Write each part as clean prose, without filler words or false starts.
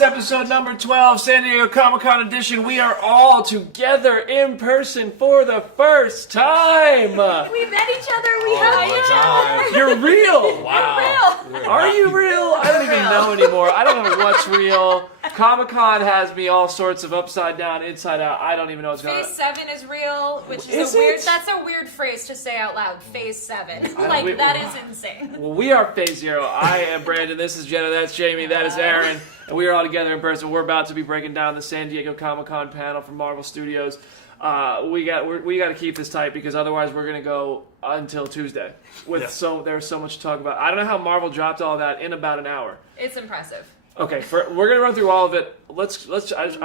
is episode number 12, San Diego Comic-Con edition. We are all together in person for the first time. We met each other. We hugged. You're real. Wow. I'm real. Are you real? I don't even know anymore. I don't know what's real. Comic-Con has me all sorts of upside down, inside out. I don't even know what's going on. Phase 7 is real, which Is is a weird. it? That's a weird phrase to say out loud. Phase 7. we- That is insane. Well, we are Phase Zero. I am Brandon. This is Jenna. That's Jamie. That is Aaron. And we are all together in person. We're about to be breaking down the San Diego Comic-Con panel from Marvel Studios. We got to keep this tight because otherwise we're gonna go until Tuesday. There's so much to talk about. I don't know how Marvel dropped all that in about an hour. It's impressive. Okay, we're gonna run through all of it. I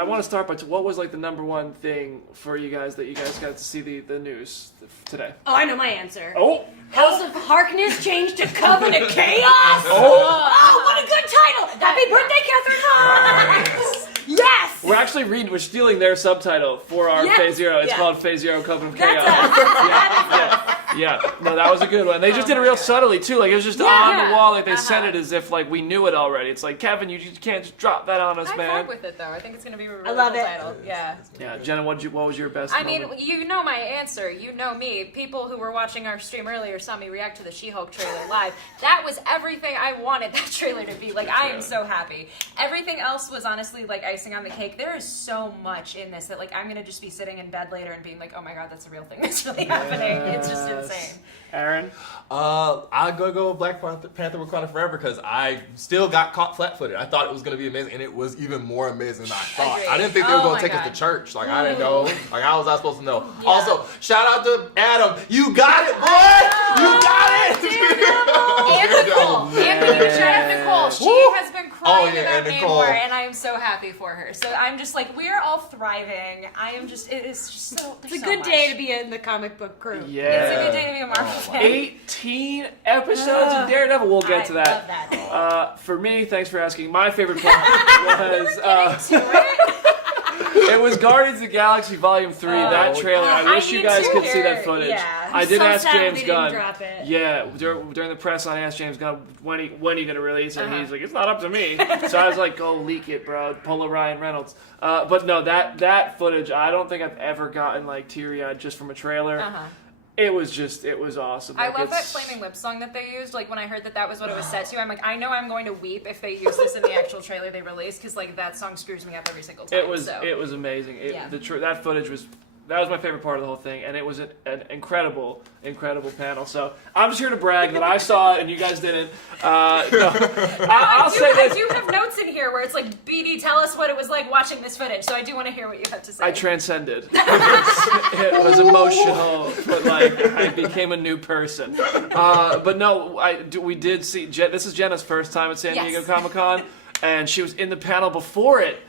want to start by what was like the number one thing for you guys that you guys got to see the news today. Oh, I know my answer. Oh, House of Harkness changed to Coven of Chaos? Oh, what a good title! Happy birthday, Catherine Hahn! Yes! we're stealing their subtitle for our Yes. Phase Zero. It's Yeah. called Phase Zero Coven of That's Chaos. Yeah. No, that was a good one. They just did it real subtly too. Like it was just on the wall. Like they said it as if like we knew it already. It's like Kevin, you just can't just drop that on us, I man. fuck with it though. I think it's gonna be a really I love cool it. title. Yeah. Yeah, Jenna, what was your best? I mean, moment? you know my answer. You know me. People who were watching our stream earlier saw me react to the She-Hulk trailer live. That was everything I wanted that trailer to be. Like, I am so happy. Everything else was honestly like icing on the cake. There is so much in this that like I'm gonna just be sitting in bed later and being like, oh my god, that's a real thing that's really happening. It's just insane. Aaron. I'll go with Black Panther Wakanda Forever because I still got caught flat-footed. I thought it was going to be amazing, and it was even more amazing than I thought. Agreed. I didn't think they were Oh going my to take God. us to church. Like, I didn't know. Like, how was I supposed to know? Yeah. Also, shout out to Adam. You got it, boy! You got it! And Nicole. And we shout out Nicole. She Woo. has been crying Oh, yeah, about and Nicole. Namor, and I am so happy for her. So I'm just like, we're all thriving. it is just so. It's a good day to be in the comic book crew. It's Yeah. a good day to be a Marvel fan. 18 episodes of Daredevil. We'll get to I that. love that. For me, thanks for asking. My favorite part was it was Guardians of the Galaxy Volume 3. That trailer. I wish you need guys to could see hear- that footage. yeah. I did so ask sad James they Gunn. didn't drop it. Yeah, during the press, I asked James Gunn when are you going to release it. And he's like, it's not up to me. So I was like, go leak it, bro. Pull a Ryan Reynolds. But no, that footage, I don't think I've ever gotten like teary-eyed just from a trailer. It was awesome. I Like, love that it's- Flaming Lips song that they used. Like, when I heard that was what it was set to, I'm like, I know I'm going to weep if they use this in the actual trailer they released, because, like, that song screws me up every single time. It was amazing. That footage was my favorite part of the whole thing, and it was an incredible panel. So I'm just here to brag that I saw it and you guys didn't. I'll say I this. do have notes in here where it's like, BD, tell us what it was like watching this footage. So I do want to hear what you have to say. I transcended. It was emotional, but like I became a new person. But no, we did see. This is Jenna's first time at San Diego Comic-Con, and she was in the panel before it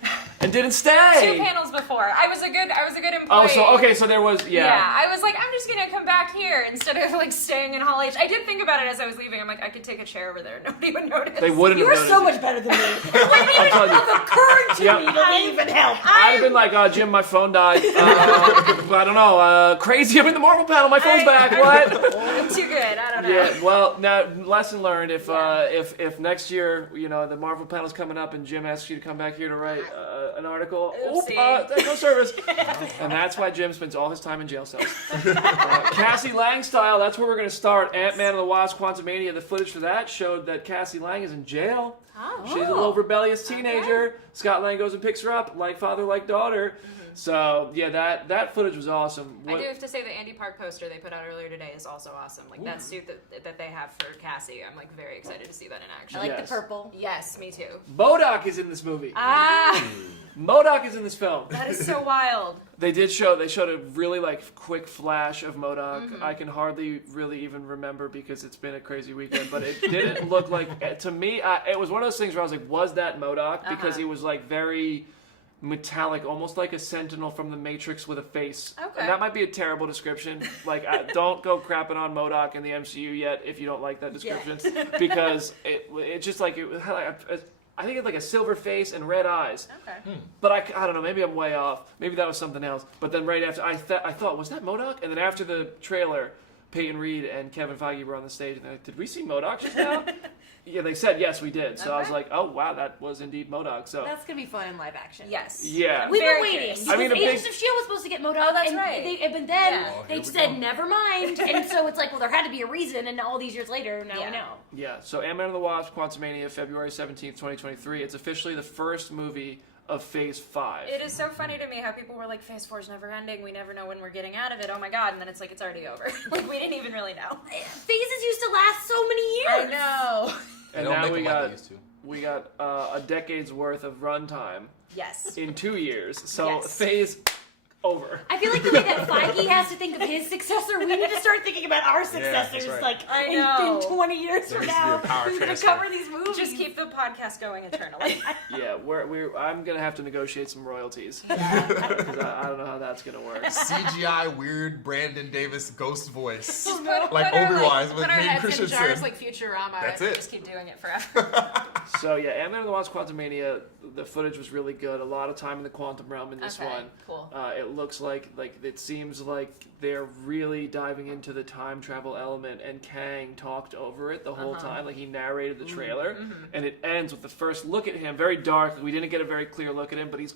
and didn't stay. 2 panels before. I was a good employee. So there was Yeah, I was like, I'm just gonna come back here instead of like staying in Hall H. I did think about it as I was leaving. I'm like, I could take a chair over there. Nobody would notice. They wouldn't You have were noticed. so much better than me. I'm telling you. Have occurred to Yep. me to even help. I'd have been like, Jim, my phone died. I don't know. Crazy, I'm in the Marvel panel. My phone's back. What? I'm too good. I don't know. Yeah. Well, now lesson learned. If next year, the Marvel panel's coming up and Jim asks you to come back here to write an article, no service. And that's why Jim spends all his time in jail cells. Cassie Lang style. That's where we're going to start. Ant-Man and the Wasp: Quantumania. The footage for that showed that Cassie Lang is in jail. She's a little rebellious teenager. Okay. Scott Lang goes and picks her up, like father, like daughter. So, yeah, that footage was awesome. I do have to say the Andy Park poster they put out earlier today is also awesome. Like, that suit that they have for Cassie, I'm, like, very excited to see that in action. I like the purple. Yes, me too. MODOK is in this movie. MODOK is in this film. That is so wild. They showed a really like quick flash of MODOK. I can hardly really even remember because it's been a crazy weekend, but it didn't look like, to me, it was one of those things where I was like, was that MODOK? Because he was like very metallic, almost like a sentinel from the Matrix with a face. Okay. And that might be a terrible description. Like, don't go crapping on MODOK in the MCU yet if you don't like that description. Because it just like, it had like I think it's like a silver face and red eyes. Okay. But I don't know, maybe I'm way off. Maybe that was something else. But then right after, I thought, was that MODOK? And then after the trailer, Peyton Reed and Kevin Feige were on the stage, and they're like, did we see MODOK just now? Yeah, they said yes, we did. So I was Okay. like, oh wow, that was indeed MODOK. So That's gonna be fun in live action. Yes. yeah, We've Very been waiting. curious. Because I mean, a Agents big- of S.H.I.E.L.D. was supposed to get MODOK. Oh, that's and right. But then Yeah. Oh, they here we said, go. never mind. And so it's like, well, there had to be a reason, and all these years later, now Yeah. we know. yeah. So Ant-Man and the Wasp: Quantumania, February 17th, 2023. It's officially the first movie of Phase 5. It is so funny to me how people were like, Phase 4 is never ending. We never know when we're getting out of it. Oh my god. And then it's like, it's already over. Like, we didn't even really know. Phases used to last so many years. I know. They And don't now make we them like got they used to. we got a decade's worth of runtime Yes. in 2 years. So Yes. Phase over. I feel like the way that Feige has to think of his successor, we need to start thinking about our that's successors. right. Like I in know. 20 years There from needs to be now, a power who's going to transfer. cover these movies? Just keep the podcast going eternally. Yeah, I'm gonna have to negotiate some royalties. Yeah. 'Cause I don't know how that's gonna work. CGI weird Brandon Davis ghost voice. Just Like put our, Obi-Wan's with put our Hayden heads in Christensen. jars like Futurama. That's and it. Just keep doing it forever. So yeah, Ant-Man and the Wasp: Quantumania. The footage was really good. A lot of time in the quantum realm in this Okay, one. cool. It looks like it seems like they're really diving into the time travel element, and Kang talked over it the whole time. Like he narrated the trailer, and it ends with the first look at him, very dark. We didn't get a very clear look at him, but he's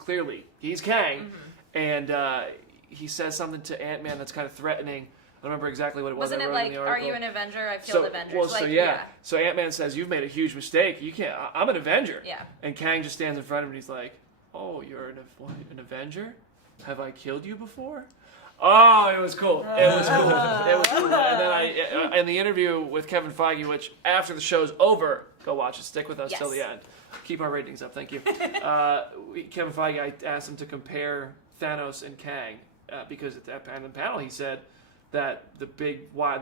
Kang, and he says something to Ant-Man that's kind of threatening. I don't remember exactly what it was. Wasn't I it wrote like, in the are article. you an Avenger? I've So, killed Avengers. well, like, so yeah. So Ant-Man says, you've made a huge mistake. You can't. I'm an Avenger. Yeah. And Kang just stands in front of him and he's like, oh, you're an Avenger? Have I killed you before? Oh, it was cool. It was cool. It was cool. And then in the interview with Kevin Feige, which after the show's over, go watch it. Stick with us till the Yes. end. Keep our ratings up. Thank you. Kevin Feige, I asked him to compare Thanos and Kang because at that panel he said that the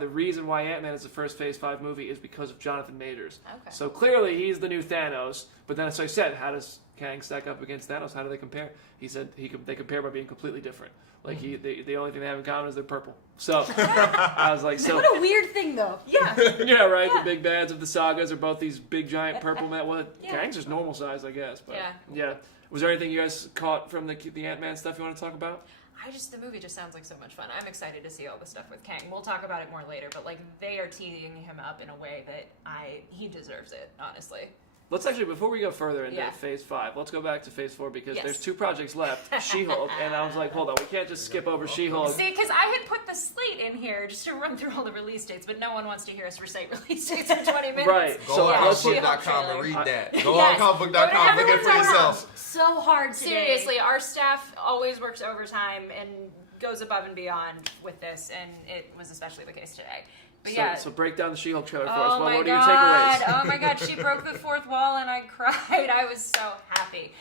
reason why Ant-Man is the first Phase 5 movie is because of Jonathan Majors. Okay. So clearly he's the new Thanos. But then, so I said, how does Kang stack up against Thanos? How do they compare? He said they compare by being completely different. Like the only thing they have in common is they're purple. So I was like, so What a weird thing, though. Yeah. yeah, right. The big bads of the sagas are both these big giant purple men. Well, Yeah. Kang's just normal size, I guess. But Yeah. Was there anything you guys caught from the Ant-Man stuff you want to talk about? The movie just sounds like so much fun. I'm excited to see all the stuff with Kang. We'll talk about it more later, but like they are teeing him up in a way that he deserves it, honestly. Let's actually, before we go further into Yeah. Phase 5, let's go back to Phase 4 because Yes. there's 2 projects left. She-Hulk, and I was like, hold on, we can't just skip over She-Hulk. See, because I had put the slate in here just to run through all the release dates, but no one wants to hear us recite release dates for 20 minutes. Right. Go So on let's- comicbook.com and read that. Go Yes. on comicbook.com, look at it for Everyone's yourself. So hard today. Seriously, our staff always works overtime and goes above and beyond with this, and it was especially the case today. But yeah. So break down the She-Hulk trailer for us. Oh Well, my what are your god! takeaways? Oh my god! She broke the fourth wall and I cried. I was so happy.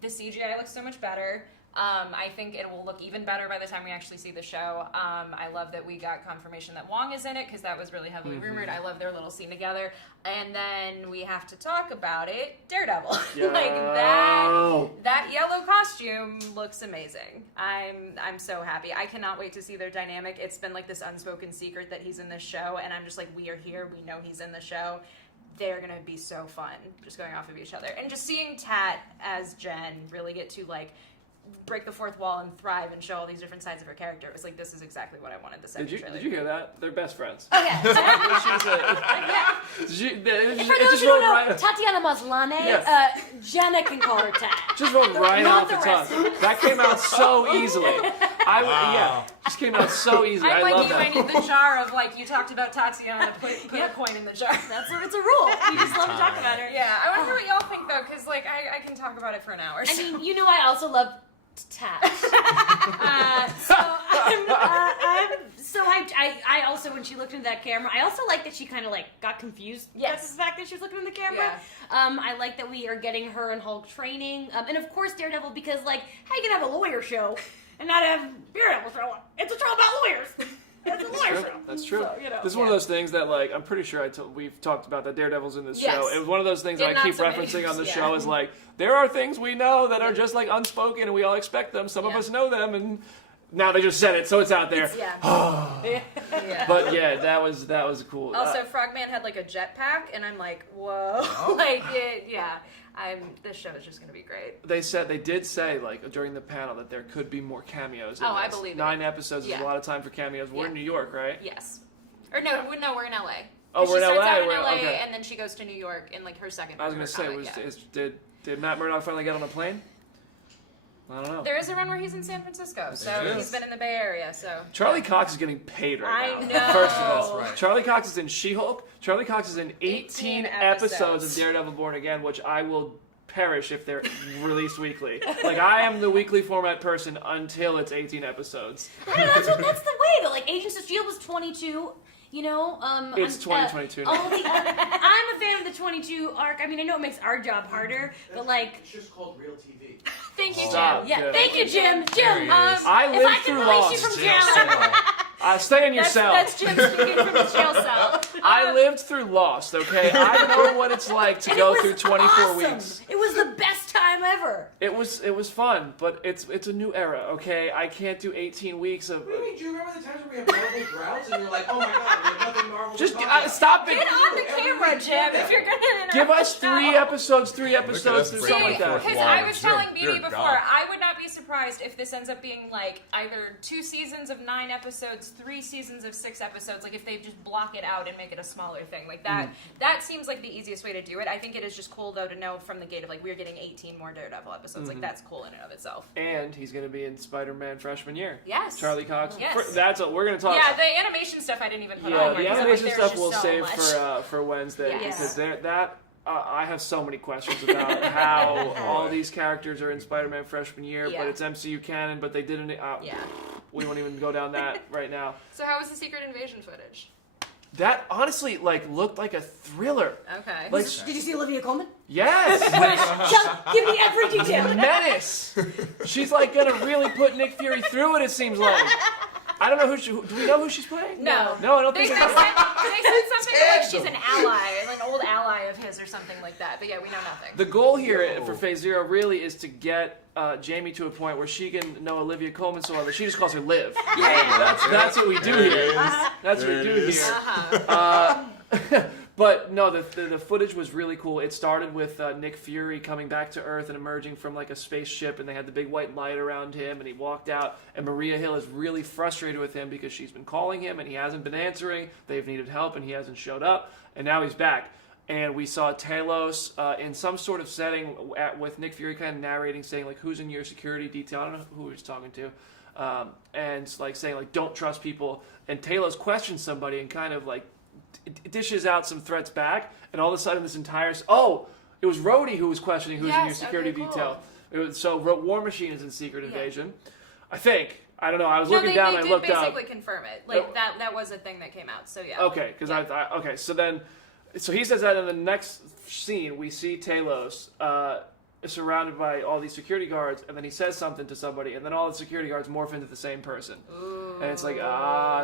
The CGI looks so much better. I think it will look even better by the time we actually see the show. I love that we got confirmation that Wong is in it because that was really heavily rumored. I love their little scene together. And then we have to talk about it. Daredevil, like that yellow costume looks amazing. I'm so happy. I cannot wait to see their dynamic. It's been like this unspoken secret that he's in this show, and I'm just like, we are here. We know he's in the show. They're gonna be so fun, just going off of each other, and just seeing Tat as Jen really get to like break the fourth wall and thrive and show all these different sides of her character. It was like, this is exactly what I wanted the second trailer. Did you hear that? They're best friends. Oh, yeah. For those who don't know, Tatiana Maslany, Yes. Jenna can call her Tat. Just rolled right Not off the the rest tongue. That came out so easily. Yeah, just came out so easily. I'm I like love you. I that. need the jar of like you talked about Tatiana. Put a coin in the jar. It's a rule. You just love to talk about her. Yeah, I wonder what y'all think though, because like I can talk about it for an hour. I mean, you know, I also love Tat. So I'm so hyped. I also, when she looked into that camera, I also like that she kind of like got confused. Yes. With the fact that she was looking in the camera. Yeah. I like that we are getting her in Hulk training, and of course Daredevil, because like how you can have a lawyer show and not have Daredevil show up? It's a show about lawyers. It's a lawyer show. That's true. So, you know, This is one of those things that, like, I'm pretty sure we've talked about that Daredevil's in this Yes. show. It was one of those things In that I not keep so many referencing on the years, show yeah. is like, there are things we know that are just like unspoken and we all expect them. Some of Yeah. us know them, and now they just said it, so it's out there. Yeah. Yeah. But yeah, that was cool. Also, Frogman had like a jetpack, and I'm like, whoa, Oh. like yeah. This show is just gonna be great. they did say like during the panel that there could be more cameos. In Oh, I this. believe it. 9 episodes is Yeah. a lot of time for cameos. We're Yeah. in New York, right? Yes. Or no, we're in LA. Oh, She we're in starts LA. out in We're, LA, okay. and then she goes to New York in like her second. I was gonna say, did Matt Murdock finally get on a plane? I don't know. There is a run where he's in San Francisco, so Yes. he's been in the Bay Area. So Charlie Cox is getting paid right I now. know. First of all, That's right. Charlie Cox is in She-Hulk. Charlie Cox is in 18 episodes of episodes. Daredevil Born Again, which I will perish if they're released weekly. Like, I am the weekly format person until it's 18 episodes. I don't know, that's the way though. Like Agents of S.H.I.E.L.D. was 22. You know, It's 2022 now. I'm a fan of the 22 arc. I mean, I know it makes our job harder, but like, It's just called real TV. thank you, Stop. Jim. yeah. Good. Thank you, Jim. There he Jim. is. I If lived I can through release you Lost. from Jail jail. cell. Stay in your cell. That's Jim speaking from the jail cell. I lived through Lost, okay? I know what it's like to And go it was through 24 awesome. weeks. It was the best time ever. It was fun, but it's a new era, okay? I can't do 18 weeks of... What do you mean? Do you remember the times where we have Marvel droughts and you're like, oh my god, we have nothing Marvel to Just talk about? stop it! Get on the camera, Jim, if you're gonna interrupt Give us the show. three episodes through Look at us something breaking like that. fourth Because wall. I was Jim, telling dear BB before, God. I would not be surprised if this ends up being like either 2 seasons of 9 episodes, 3 seasons of 6 episodes. Like if they just block it out and make it a smaller thing, like that. That seems like the easiest way to do it. I think it is just cool though to know from the gate of like we're getting 18 more Daredevil episodes. Like that's cool in and of itself. And he's going to be in Spider-Man freshman year. Yes. Charlie Cox. Yes. That's what we're going to talk Yeah, the animation stuff I didn't even put Yeah, on. the here, 'cause I'm animation like, stuff there's we'll just so save much. for Wednesday Yes. because I have so many questions about how all these characters are in Spider-Man freshman year, Yeah. but it's MCU canon, but they didn't. Yeah. We won't even go down that right now. So how was the Secret Invasion footage? That honestly looked like a thriller. Okay. Like Did you see Olivia Colman? yes, Give me every detail. menace. She's like gonna really put Nick Fury through it. It seems like. I don't know do we know who she's playing? No. No, I don't They think. said something like she's an ally, an old ally of his or something like that. But yeah, we know nothing. The goal here for Phase Zero really is to get Jamie to a point where she can know Olivia Colman so well that she just calls her Liv. That's what we do here. That's what we do here. But no, the footage was really cool. It started with Nick Fury coming back to Earth and emerging from like a spaceship, and they had the big white light around him, and he walked out. And Maria Hill is really frustrated with him because she's been calling him, and he hasn't been answering. They've needed help, and he hasn't showed up. And now he's back. And we saw Talos in some sort of setting with Nick Fury kind of narrating, saying like, "Who's in your security detail?" I don't know who he was talking to, and like saying like, "Don't trust people." And Talos questions somebody and kind of like dishes out some threats back, and all of a sudden this entire it was Rhodey who was questioning who's in your security okay, cool. detail. It was, so War Machine is in Secret Invasion, I think. I don't know. I was No, looking they down and I did looked up. basically confirm it. Like No. that was a thing that came out. So yeah. Okay, because okay. So he says that in the next scene we see Talos surrounded by all these security guards, and then he says something to somebody, and then all the security guards morph into the same person. Ooh. And it's like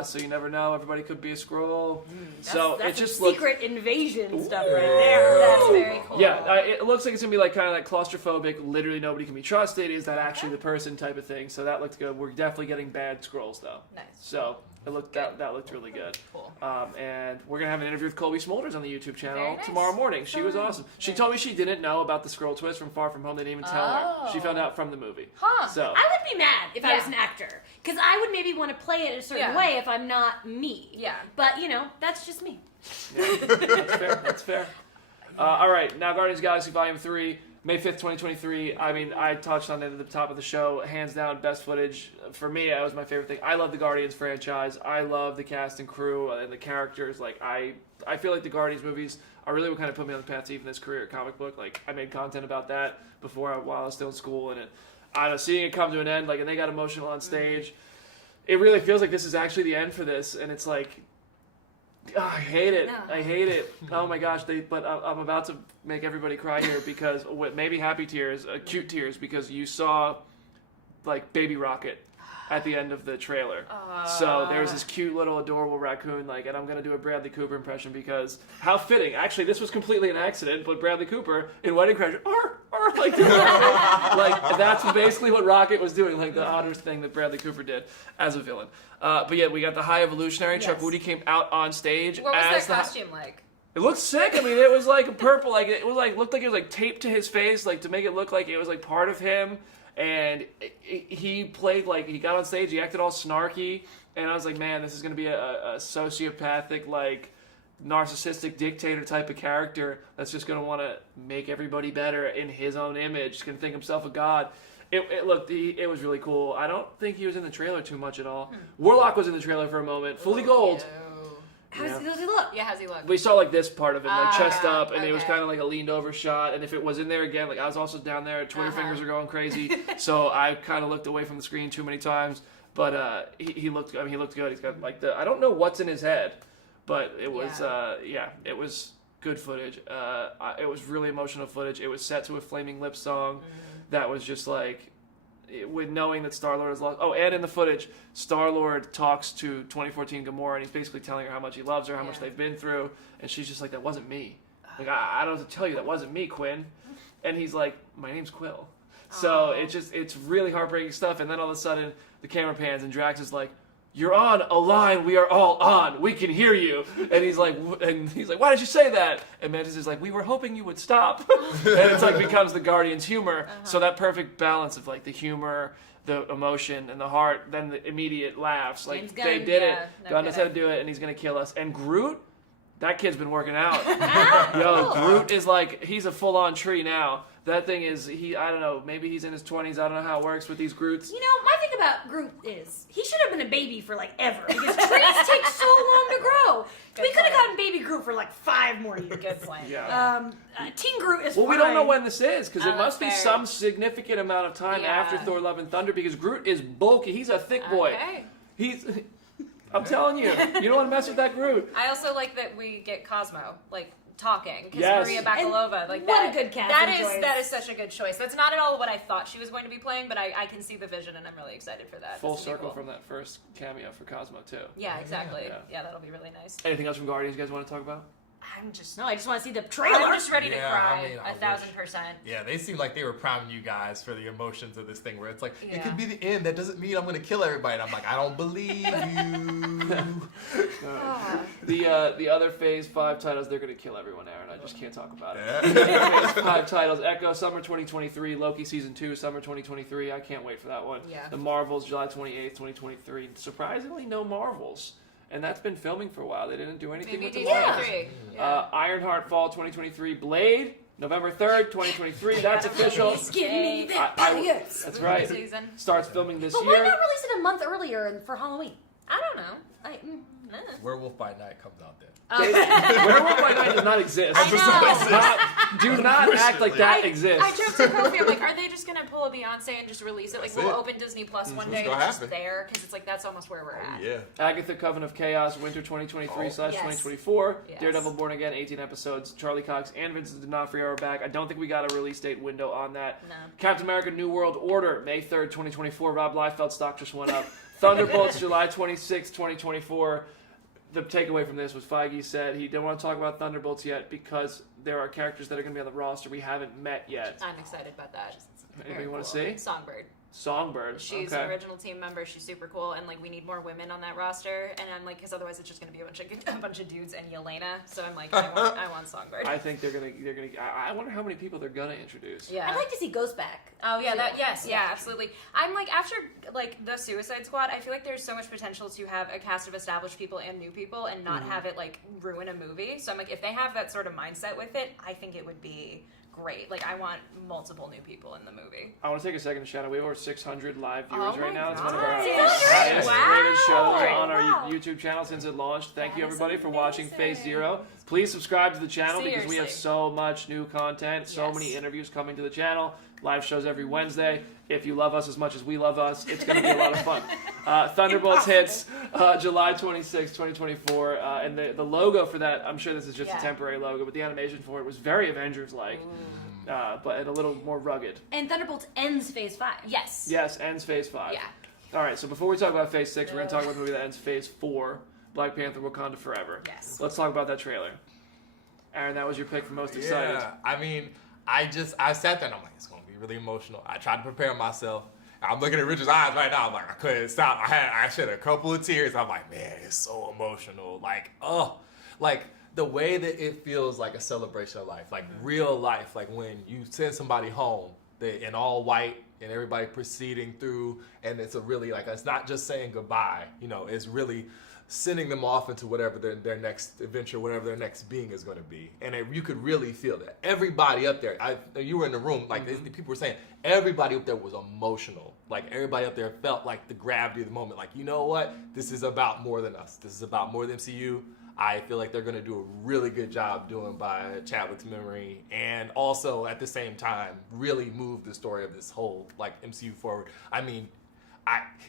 so you never know. Everybody could be a Skrull. So That's it just some looks. secret invasion stuff right there. That's very cool. Yeah, it looks like it's gonna be like kind of like claustrophobic. Literally, nobody can be trusted. Is that actually the person type of thing? So that looked good. We're definitely getting bad Skrulls though. Nice. So it looked that looked really good. Cool. And we're gonna have an interview with Colby Smulders on the YouTube channel Very nice. tomorrow morning. She was Fun. awesome. She told me she didn't know about the Skrull twist from Far From Home. They didn't even tell her. She Oh. found out from the movie. Huh. So I would be mad if I Yeah. was an actor, because I would maybe want to play it a certain Yeah. way if I'm not me. Yeah. But you know, that's just me. yeah, that's fair. That's fair. All right, now Guardians of the Galaxy Volume 3, May 5th, 2023. I mean, I touched on it at the top of the show. Hands down, best footage. For me, that was my favorite thing. I love the Guardians franchise. I love the cast and crew and the characters. Like, I feel like the Guardians movies are really what kind of put me on the path to even this career at comic book. Like, I made content about that before while I was still in school. And I don't know, seeing it come to an end, like, and they got emotional on stage. It really feels like this is actually the end for this. And it's like, I hate it. No. I hate it. Oh my gosh! But I'm about to make everybody cry here because maybe happy tears, cute tears, because you saw like Baby Rocket at the end of the trailer. So there's this cute little adorable raccoon, like, and I'm gonna do a Bradley Cooper impression because how fitting. Actually, this was completely an accident, but Bradley Cooper in Wedding Crashers, like doing that thing. Like that's basically what Rocket was doing, like the oddest thing that Bradley Cooper did as a villain. But yeah, we got the High Evolutionary. Chuck Yes. Woody came out on stage. What was as that costume like? It looked sick. I mean, it was like a purple, like it was like looked like it was like taped to his face, like to make it look like it was like part of him. And he played like he got on stage, he acted all snarky, and I was like, man, this is gonna be a sociopathic like narcissistic dictator type of character that's just going to want to make everybody better in his own image. He's going to think himself a god. It was really cool. I don't think he was in the trailer too much at all. Warlock was in the trailer for a moment, fully gold. How does he look? Yeah, how's he look? We saw like this part of it, like chest up, and it was okay. kind of like a leaned over shot. And if it was in there again, like I was also down there, Twitter fingers are going crazy, so I kind of looked away from the screen too many times. But he looked. I mean, he looked good. He's got like I don't know what's in his head, but it was it was good footage. It was really emotional footage. It was set to a Flaming Lips song that was just like. With knowing that Star-Lord is lost. Oh, and in the footage, Star-Lord talks to 2014 Gamora, and he's basically telling her how much he loves her, how much they've been through, and she's just like, that wasn't me. Like, I don't have to tell you, that wasn't me, Quinn. And he's like, my name's Quill. So it's really heartbreaking stuff, and then all of a sudden, the camera pans, and Drax is like, you're on a line we are all on. We can hear you. And he's like, why did you say that? And Mantis is like, we were hoping you would stop. And it's like becomes the Guardian's humor. So that perfect balance of like the humor, the emotion, and the heart, then the immediate laughs. Like James Gunn, they did it. no Gunn knows how to kidding. do it, and he's gonna kill us. And Groot, that kid's been working out. Cool. Groot is like he's a full-on tree now. That thing is I don't know, maybe he's in his 20s. I don't know how it works with these Groots. You know, my thing about Groot is he should have been a baby for like ever because trees take so long to grow. We could have gotten baby Groot for like 5 more years. Good point. Yeah. Teen Groot is Well, fine. we don't know when this is, because it Oh, must be that's some significant amount of time Yeah. after Thor: Love and Thunder, because Groot is bulky. He's a thick boy. Okay. I'm telling you, you don't want to mess with that Groot. I also like that we get Cosmo, like, talking, because Yes. Maria Bakalova, like, what that, a good casting choice. that is such a good choice. That's not at all what I thought she was going to be playing, but I can see the vision, and I'm really excited for that. Full This will be circle cool. from that first cameo for Cosmo, too. Yeah, exactly. Yeah. Yeah, that'll be really nice. Anything else from Guardians you guys want to talk about? I'm just... No, I just want to see the trailer. I'm just ready to Yeah, cry, I mean, I 1,000%. Yeah, they seem like they were priming you guys for the emotions of this thing where it's like, Yeah. it could be the end. That doesn't mean I'm going to kill everybody. And I'm like, I don't believe you. The other Phase 5 titles, they're going to kill everyone, Aaron. I just can't talk about it. Yeah. Phase 5 titles, Echo, Summer 2023, Loki Season 2, Summer 2023. I can't wait for that one. Yeah. The Marvels, July 28th, 2023. Surprisingly, no Marvels. And that's been filming for a while. They didn't do anything with the Maybe Marvels. D23. Yeah. Ironheart, Fall 2023. Blade, November 3rd, 2023. That's official. Please give me that That's Spooky right. season. Starts filming this But why year. not release it a month earlier for Halloween? I don't know. Werewolf by Night comes out then. Werewolf by Night does not exist. I know. Do not act like that exists. I joked to Kofi, I'm like, are they just going to pull a Beyonce and just release it? Like, That's we'll it. open Disney Plus one what's day gonna and it's just happen. there, because it's like, that's almost where we're at. Yeah. Agatha Coven of Chaos, Winter 2023 / yes. 2024. Yes. Daredevil Born Again, 18 episodes. Charlie Cox and Vincent D'Onofrio are back. I don't think we got a release date window on that. No. Captain America New World Order, May 3rd, 2024. Rob Liefeld's stock just went up. Thunderbolts, July 26th, 2024. The takeaway from this was Feige said he didn't want to talk about Thunderbolts yet because there are characters that are going to be on the roster we haven't met yet. I'm excited about that. Anybody Very want to cool. see? Songbird. Songbird. She's okay. an original team member. She's super cool, and like we need more women on that roster. And I'm like, because otherwise it's just gonna be a bunch of dudes and Yelena. So I'm like, I want Songbird. I think they're gonna. I wonder how many people they're gonna introduce. Yeah. I'd like to see Ghost back. Oh yeah, too. yeah, absolutely. I'm like, after like the Suicide Squad, I feel like there's so much potential to have a cast of established people and new people, and not have it like ruin a movie. So I'm like, if they have that sort of mindset with it, I think it would be great. Like, I want multiple new people in the movie. I want to take a second to shout out. We have over 600 live viewers Oh right my now. It's one of God. our 600? highest Wow. rated shows on our Wow. YouTube channel since it launched. Thank you That is everybody for watching Phase amazing. 0. Please subscribe to the channel because we have Seriously. so much new content, so Yes. many interviews coming to the channel, live shows every Wednesday. If you love us as much as we love us, it's going to be a lot of fun. Thunderbolts hits July 26, 2024, and the logo for that, I'm sure this is just a Yeah. temporary logo, but the animation for it was very Avengers-like, but and a little more rugged. And Thunderbolts ends Phase 5. Yes. Yes, ends Phase 5. Yeah. All right, so before we talk about Phase 6, we're going to talk about the movie that ends Phase 4, Black Panther: Wakanda Forever. Yes. Let's talk about that trailer. Aaron, that was your pick for most excited. Yeah, I mean, I sat there and I'm like, it's gonna be really emotional. I tried to prepare myself. I'm looking at Richard's eyes right now. I'm like, I couldn't stop. I shed a couple of tears. I'm like, man, it's so emotional. Like, like the way that it feels like a celebration of life, like real life. Like when you send somebody home, they in all white and everybody proceeding through, and it's a really like it's not just saying goodbye. You know, it's really sending them off into whatever their next adventure, whatever their next being is going to be. And you could really feel that. Everybody up there, you were in the room, like people were saying, everybody up there was emotional. Like everybody up there felt like the gravity of the moment. Like, you know what? This is about more than us. This is about more than MCU. I feel like they're going to do a really good job doing by Chadwick's memory, and also at the same time really move the story of this whole like MCU forward. I mean,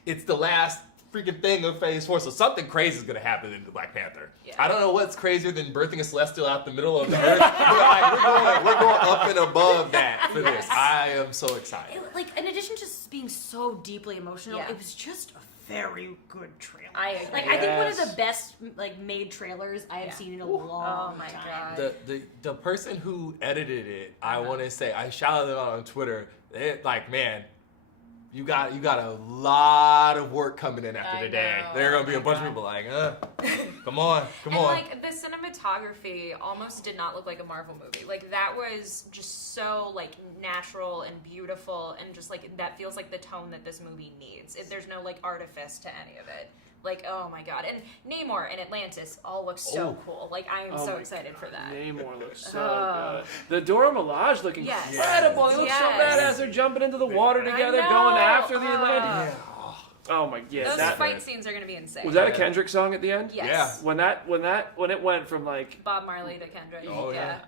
it's the last freaking thing of Phase 4, so something crazy is going to happen in the Black Panther. Yeah. I don't know what's crazier than birthing a Celestial out the middle of the earth, but like, we're going up and above that for this. I am so excited. Like, in addition to just being so deeply emotional, it was just a very good trailer. I agree. Like, I think one of the best like made trailers I have seen in a long time. The person who edited it, I want to say, I shouted them out on Twitter. Like, man, you got a lot of work coming in after today. There are gonna be a bunch of people like, come on. Like the cinematography almost did not look like a Marvel movie. Like that was just so like natural and beautiful, and just like that feels like the tone that this movie needs. There's no like artifice to any of it. Like, oh my god. And Namor and Atlantis all look so cool. Like, I am so excited for that. Namor looks so good. The Dora Milaje look incredible. He looks so badass. They're jumping into the water together, going after the Atlantis. Oh my god. Those fight scenes are going to be insane. Was that a Kendrick song at the end? Yes. Yeah. When it went from like Bob Marley to Kendrick. Oh yeah.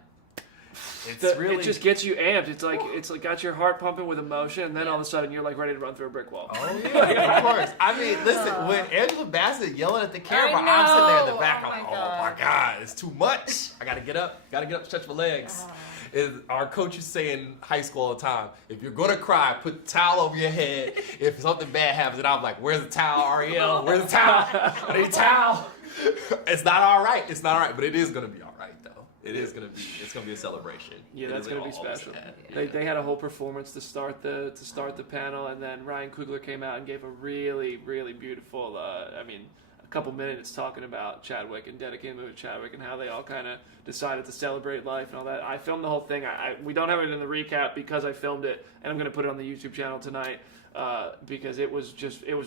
It just gets you amped. It's like got your heart pumping with emotion, and then all of a sudden you're like ready to run through a brick wall. Oh yeah, of course. I mean, listen, when Angela Bassett yelling at the camera, I'm sitting there in the back. I'm like, oh my god, it's too much. I gotta get up, stretch my legs. Our coach is saying in high school all the time, if you're gonna cry, put the towel over your head. If something bad happens, and I'm like, where's the towel, Ariel? Where's the towel? I need a towel. It's not all right. It's not all right, but it is gonna be all right though. It's gonna be a celebration. Yeah, that's gonna be special. They had a whole performance to start the panel, and then Ryan Coogler came out and gave a really, really beautiful. A couple minutes talking about Chadwick and dedicating the movie to Chadwick and how they all kind of decided to celebrate life and all that. I filmed the whole thing. We don't have it in the recap because I filmed it, and I'm gonna put it on the YouTube channel tonight because it was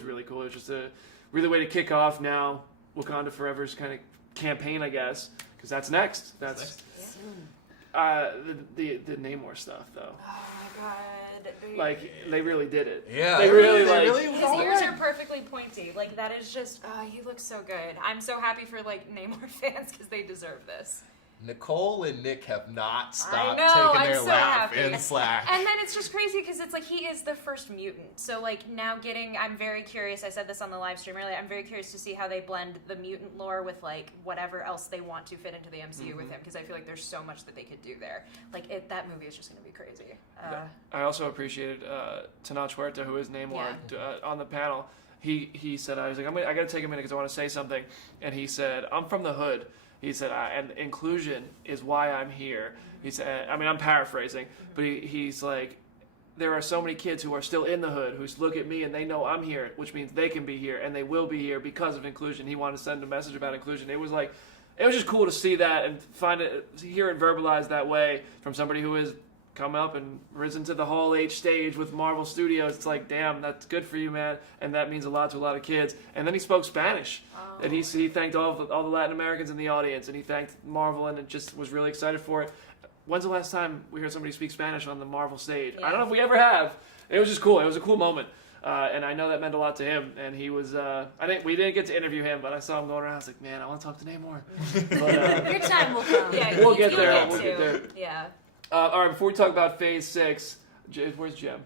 really cool. It was just a really way to kick off now Wakanda Forever's kind of campaign, I guess. Because that's next. That's the Namor stuff, though. Oh my god! Like they really did it. Yeah, they really His ears are perfectly pointy. Like that is just. He looks so good. I'm so happy for like Namor fans because they deserve this. Nicole and Nick have not stopped taking their laugh in Slack. And then it's just crazy because it's like he is the first mutant. So like now I'm very curious. I said this on the live stream earlier. I'm very curious to see how they blend the mutant lore with like whatever else they want to fit into the MCU with him, because I feel like there's so much that they could do there. Like that movie is just going to be crazy. I also appreciated Tenoch Huerta, who is Namor, on the panel. He said, I was like, I got to take a minute because I want to say something. And he said, I'm from the hood. He said, and inclusion is why I'm here. He said, I'm paraphrasing, but he's like, there are so many kids who are still in the hood who look at me and they know I'm here, which means they can be here and they will be here because of inclusion. He wanted to send a message about inclusion. It was just cool to see that and hear it verbalized that way from somebody who has come up and risen to the Hall H stage with Marvel Studios. It's like, damn, that's good for you, man. And that means a lot to a lot of kids. And then he spoke Spanish. And he thanked all the Latin Americans in the audience, and he thanked Marvel, and it just was really excited for it. When's the last time we heard somebody speak Spanish on the Marvel stage? Yeah. I don't know if we ever have. It was just cool. It was a cool moment. And I know that meant a lot to him. And he was, we didn't get to interview him, but I saw him going around. I was like, man, I want to talk to Namor. But, your time will come. Yeah, we'll get there. Yeah. All right, before we talk about Phase 6, where's Jim?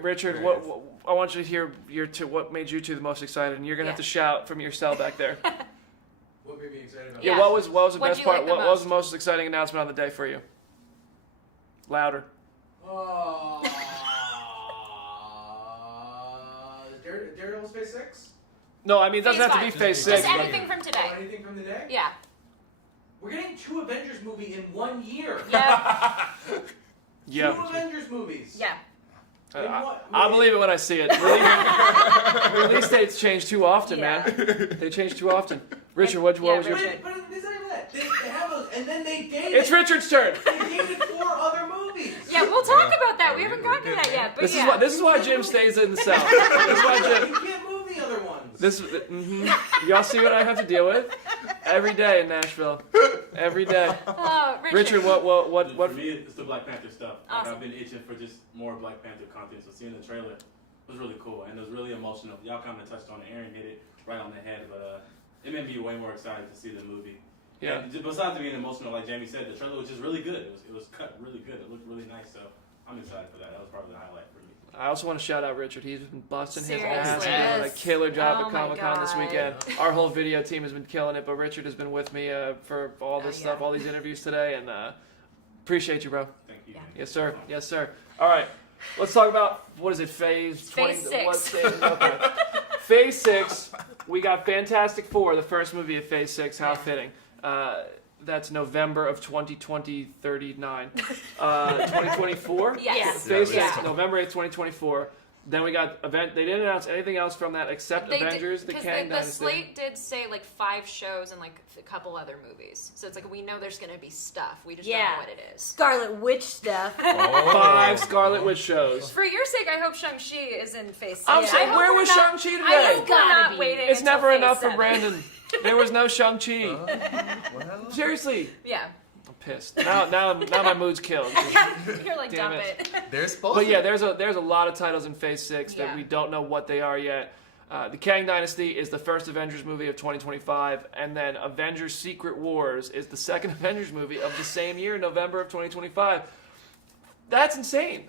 Richard, what I want you to hear what made you two the most excited, and you're gonna have to shout from your cell back there. What made me excited about? Yeah, what was the best part? Like what was the most exciting announcement on the day for you? Louder. Daredevil's Phase 6? No, it doesn't have to be Phase 6. Just anything from today. Anything from today? Yeah. We're getting 2 Avengers movies in 1 year. Yeah. Yeah. 2 Avengers movies. Yeah. I believe it when I see it. Release dates change too often, man. They change too often. Richard, what was your... But it's not even that. They have those, and then they dated... It's Richard's turn. They dated 4 other movies. Yeah, we'll talk about that. We haven't gotten to that yet. But this is why Jim stays in the South. This is why Jim... You can't move the other ones. Y'all see what I have to deal with every day in Nashville. Every day. Oh, Richard, what? For me, it's the Black Panther stuff. Like, Awesome. I've been itching for just more Black Panther content, so seeing the trailer was really cool, and it was really emotional. Y'all kind of touched on it. Aaron hit it right on the head, but it made me way more excited to see the movie. Yeah. And besides being emotional, like Jamie said, the trailer was just really good. It was cut really good. It looked really nice, so I'm excited for that. That was probably the highlight for me. I also want to shout out Richard. He's been busting his Seriously. ass and doing a killer job Oh at my Comic-Con this God. weekend. Our whole video team has been killing it, but Richard has been with me for all this yeah. stuff, all these interviews today, and appreciate you, bro. Thank you. Yeah. Yes, sir. Yes, sir. All right. Let's talk about, what is it, phase 20? Phase 6. What's it? Okay. Phase 6, we got Fantastic Four, the first movie of Phase 6. How fitting. That's November of 2039. 2024? Yes. Phase 6, Yeah. November 8th, 2024. Then we got They didn't announce anything else from that except Avengers, the Kang the Dynasty. slate did say like 5 shows and like a couple other movies. So it's like we know there's gonna be stuff. We just don't know what it is. Scarlet Witch stuff. Oh. 5 Scarlet Witch shows. For your sake, I hope Shang-Chi is in Phase 6. I'm I saying, hope where we're was not- Shang-Chi I today? hope we're Gotta not be. waiting It's until never Phase enough for 7. Brandon. There was no Shang-Chi. Well, Seriously. Yeah. I'm pissed. Now my mood's killed. You're like, Damn dump it. it. they're supposed But to. yeah, there's a lot of titles in Phase 6 that Yeah. we don't know what they are yet. The Kang Dynasty is the first Avengers movie of 2025, and then Avengers Secret Wars is the second Avengers movie of the same year, November of 2025. That's insane.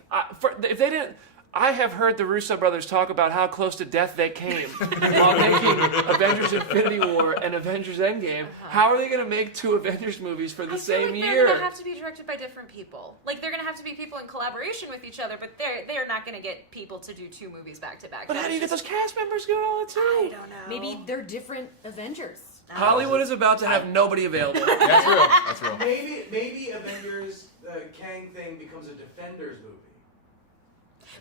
If they didn't... I have heard the Russo brothers talk about how close to death they came while making Avengers Infinity War and Avengers Endgame. How are they going to make 2 Avengers movies for the I feel same like year? they're gonna have to be directed by different people. Like they're gonna have to be people in collaboration with each other, but they're not gonna get people to do 2 movies back to back. But how That's do you get just- those cast members doing all that too? I don't know. Maybe they're different Avengers. Hollywood is about to have nobody available. That's real. That's real. Maybe Avengers Kang thing becomes a Defenders movie.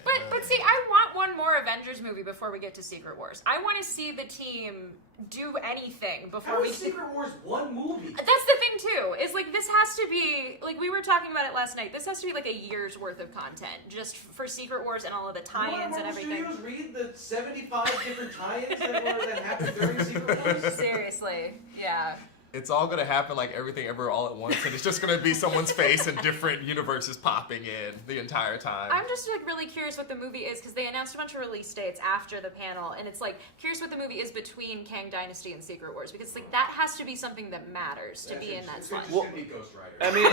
But see, I want one more Avengers movie before we get to Secret Wars. I want to see the team do anything before How we. is Secret Wars one movie? That's the thing too. Is like this has to be like we were talking about it last night. This has to be like a year's worth of content just for Secret Wars and all of the tie-ins and everything. Studios read the 75 different tie-ins that happened during Secret Wars? Seriously, yeah. It's all gonna happen like everything ever all at once, and it's just gonna be someone's face and different universes popping in the entire time. I'm just like really curious what the movie is because they announced a bunch of release dates after the panel, and it's like curious what the movie is between Kang Dynasty and Secret Wars because like that has to be something that matters to be in that slot. It's gonna be Ghost Rider. I mean,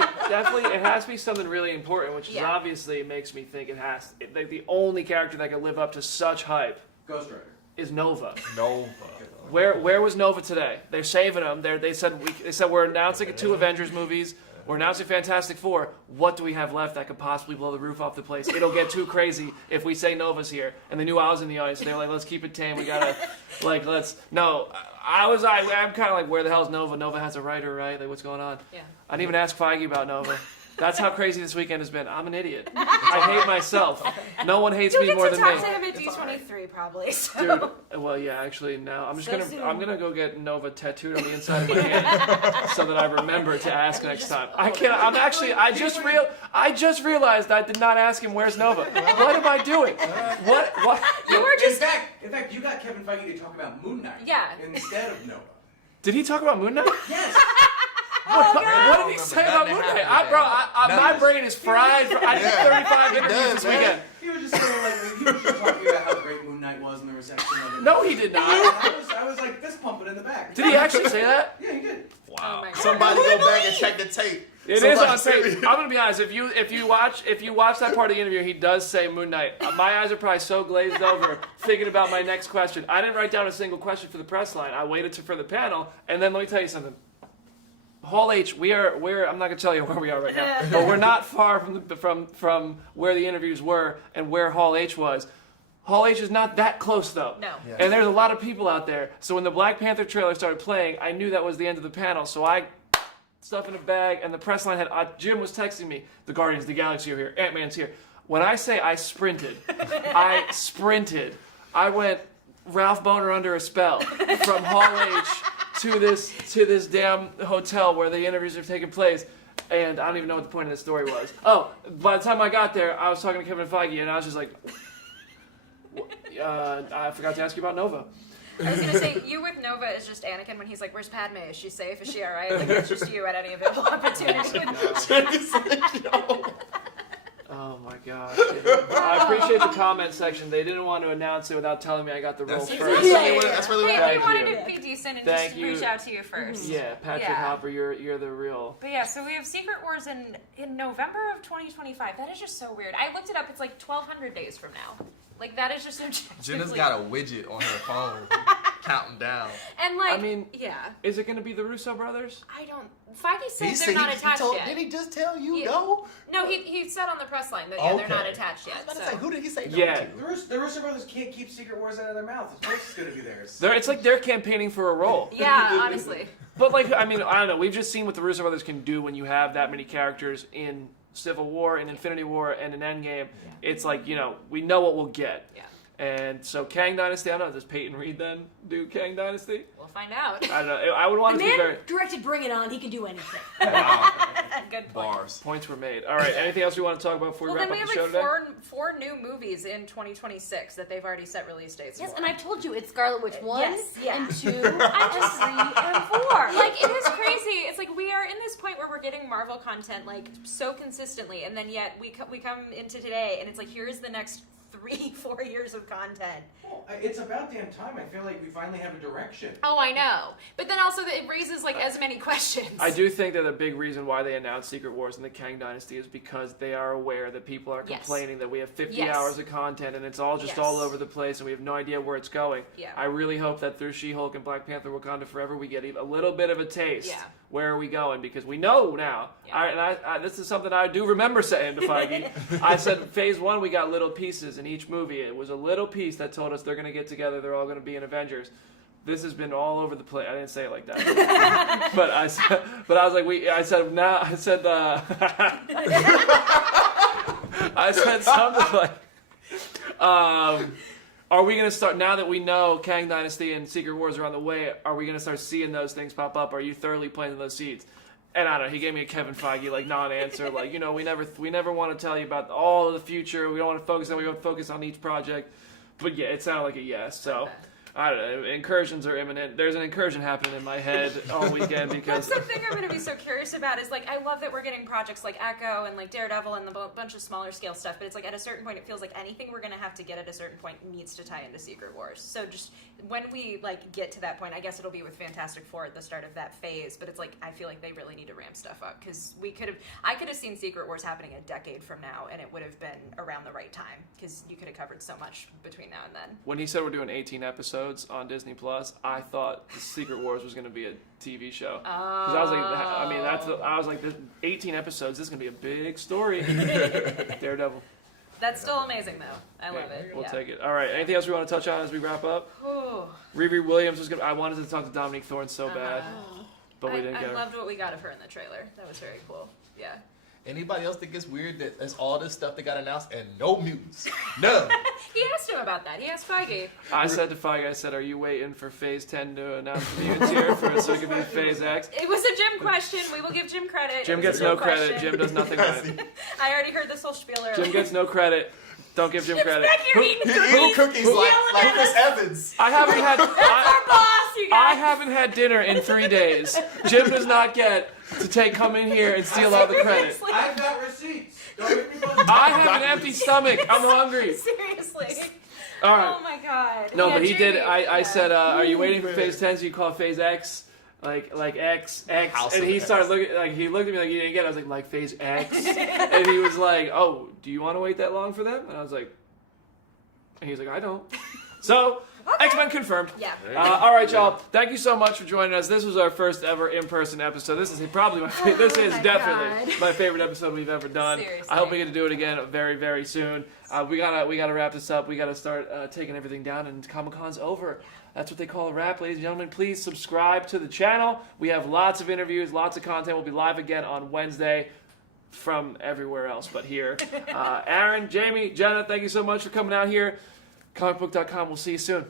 no, it definitely it has to be something really important, which is Yeah. obviously makes me think like the only character that can live up to such hype Ghost Rider. is Nova. Nova. Where was Nova today? They're saving him. They said we're announcing 2 Avengers movies. We're announcing Fantastic Four. What do we have left that could possibly blow the roof off the place? It'll get too crazy if we say Nova's here. And they knew I was in the audience. So they were like, let's keep it tame. We gotta no. I'm kind of like, where the hell is Nova? Nova has a writer, right? Like, what's going on? Yeah. I didn't even ask Feige about Nova. That's how crazy this weekend has been. I'm an idiot. I hate myself. No one hates You'll me get more to than talk me. to him at D23 probably. So. Dude, well, yeah, actually, now I'm just So soon. I'm gonna go get Nova tattooed on the inside of my hand so that I remember to ask next time. I can't. I just realized I did not ask him where's Nova. What am I doing? What? You were just In fact, you got Kevin Feige to talk about Moon Knight. Yeah. Instead of Nova. Did he talk about Moon Knight? Yes. What did he say about Moon Knight? My brain is fried. I did 35 interviews this weekend. He was just talking about how great Moon Knight was in the reception of it. No, he did not. I was like fist pumping in the back. Did he actually say that? Yeah, he did. Oh Wow. my God. Somebody go back and check the tape. It is on tape. I'm gonna be honest. If you watch that part of the interview, he does say Moon Knight. My eyes are probably so glazed over thinking about my next question. I didn't write down a single question for the press line. I waited for the panel, and then let me tell you something. Hall H, we're I'm not gonna tell you where we are right now, but we're not far from where the interviews were and where Hall H was. Hall H is not that close though. No. Yeah. And there's a lot of people out there. So when the Black Panther trailer started playing, I knew that was the end of the panel. So I stuff in a bag, and the press line had Jim was texting me, the Guardians of the Galaxy are here, Ant-Man's here. When I say I sprinted, I went Ralph Boner under a spell from Hall H to this damn hotel where the interviews are taking place. And I don't even know what the point of this story was. Oh, by the time I got there, I was talking to Kevin Feige, and I was just like, I forgot to ask you about Nova. I was gonna say, you with Nova is just Anakin when he's like, "Where's Padme? Is she safe? Is she all right?" Like it's just you at any available opportunity. Oh my gosh. I appreciate the comment section. They didn't want to announce it without telling me I got the role first. That's really what Hey, happened. we wanted you. to be decent and Thank just you. reach out to you first. Yeah, Patrick Yeah. Hopper, you're the real. But yeah, so we have Secret Wars in November of 2025. That is just so weird. I looked it up. It's like 1,200 days from now. Like that is just objectively. Jenna's got a widget on her phone counting down. And like, I mean, yeah, is it going to be the Russo brothers? I don't. Feige said they're not attached yet. Did he just tell you Yeah. no? No, he said on the press line that yeah, they're not Okay. attached I yet. was about to so. say, who did he say no Yeah. to? The Russo brothers can't keep Secret Wars out of their mouth. Of course it's going to be theirs. It's like they're campaigning for a role. Yeah, honestly. But like, I mean, I don't know. We've just seen what the Russo brothers can do when you have that many characters in Civil War, in Infinity War, and in Endgame. It's like, we know what we'll get. Yeah. And so Kang Dynasty, I don't know, does Peyton Reed then do Kang Dynasty? We'll find out. I don't know. I would want The it to be man very... directed Bring It On. He can do anything. Wow. Good point. Bars. Points were made. All right, anything else we want to talk about before Well, we then wrap we up have the show like today? four new movies in 2026 that they've already set release dates Yes, for. and I've told you it's Scarlet Witch 1 Yes, yeah. and 2 and 3 and 4. Like, it is crazy. It's like we are in this point where we're getting Marvel content like so consistently, and then yet we come into today, and it's like here's the next 3-4 years of content. Well, it's about damn time. I feel like we finally have a direction. Oh, I know. But then also it raises like as many questions. I do think that a big reason why they announced Secret Wars and the Kang Dynasty is because they are aware that people are Yes. complaining that we have 50 Yes. hours of content and it's all just Yes. all over the place and we have no idea where it's going. Yeah. I really hope that through She-Hulk and Black Panther Wakanda Forever we get a little bit of a taste. Yeah. Where are we going? Because we know now. Yeah. I this is something I do remember saying to Feige. I said Phase 1 we got little pieces in each movie. It was a little piece that told us they're going to get together. They're all going to be in Avengers. This has been all over the place. I didn't say it like that, but I said, I said something like, are we going to start, now that we know Kang Dynasty and Secret Wars are on the way, are we going to start seeing those things pop up? Are you thoroughly planting those seeds? And I don't know, he gave me a Kevin Feige like non-answer, like, we never want to tell you about all of the future. We don't want to focus on, we want to focus on each project. But yeah, it sounded like a yes. So Okay. I don't know. Incursions are imminent. There's an incursion happening in my head all weekend because That's the thing I'm going to be so curious about is, like, I love that we're getting projects like Echo and, like, Daredevil and the bunch of smaller scale stuff, but it's, like, at a certain point, it feels like anything we're going to have to get at a certain point needs to tie into Secret Wars. So just when we, like, get to that point, I guess it'll be with Fantastic Four at the start of that phase, but it's, like, I feel like they really need to ramp stuff up, because I could have seen Secret Wars happening a decade from now, and it would have been around the right time, because you could have covered so much between now and then. when he said we're doing 18 episodes on Disney Plus, I thought the Secret Wars was going to be a TV show. Because I was like, I was like, there's 18 episodes. This is going to be a big story. Daredevil. That's still amazing, though. I love it. We'll Yeah. take it. All right. Anything else we want to touch on as we wrap up? Ooh. Riri Williams was going to. I wanted to talk to Dominique Thorne so bad, but we didn't I get her. loved what we got of her in the trailer. That was very cool. Yeah. Anybody else think it's weird that there's all this stuff that got announced and no mutants? None. He asked him about that. He asked Feige. I said to Feige, I said, are you waiting for Phase 10 to announce the mutants here so it can be Phase X? It was a Jim question. We will give Jim credit. Jim It was gets a no Jim credit. question. Jim does nothing right. I already heard this whole spiel earlier. Jim gets no credit. Don't give Jim credit. You're eating He eating cookies like at Chris Evans. I haven't had. our boss, you I guys. haven't had dinner in 3 days. Jim does not get to come in here and steal all the credit. Seriously. I've got receipts. Don't make me bust. I have an empty stomach. I'm hungry. Seriously. All right. Oh my god. No, Yeah, but he did. Jamie- I yeah. said, are you waiting for Phase 10 so you call Phase X? Like X, House and of he X. started looking, he looked at me like, you didn't get it. I was like Phase X? And he was like, oh, do you want to wait that long for them? And I was like, and he's like, I don't. So, X-Men confirmed. Yeah. All right, y'all. Thank you so much for joining us. This was our first ever in-person episode. This is probably my favorite. This is my definitely God. my favorite episode we've ever done. Seriously. I hope we get to do it again very, very soon. We gotta wrap this up. We gotta start taking everything down, and Comic-Con's over. That's what they call a wrap, ladies and gentlemen. Please subscribe to the channel. We have lots of interviews, lots of content. We'll be live again on Wednesday from everywhere else but here. Aaron, Jamie, Jenna, thank you so much for coming out here. Comicbook.com. We'll see you soon.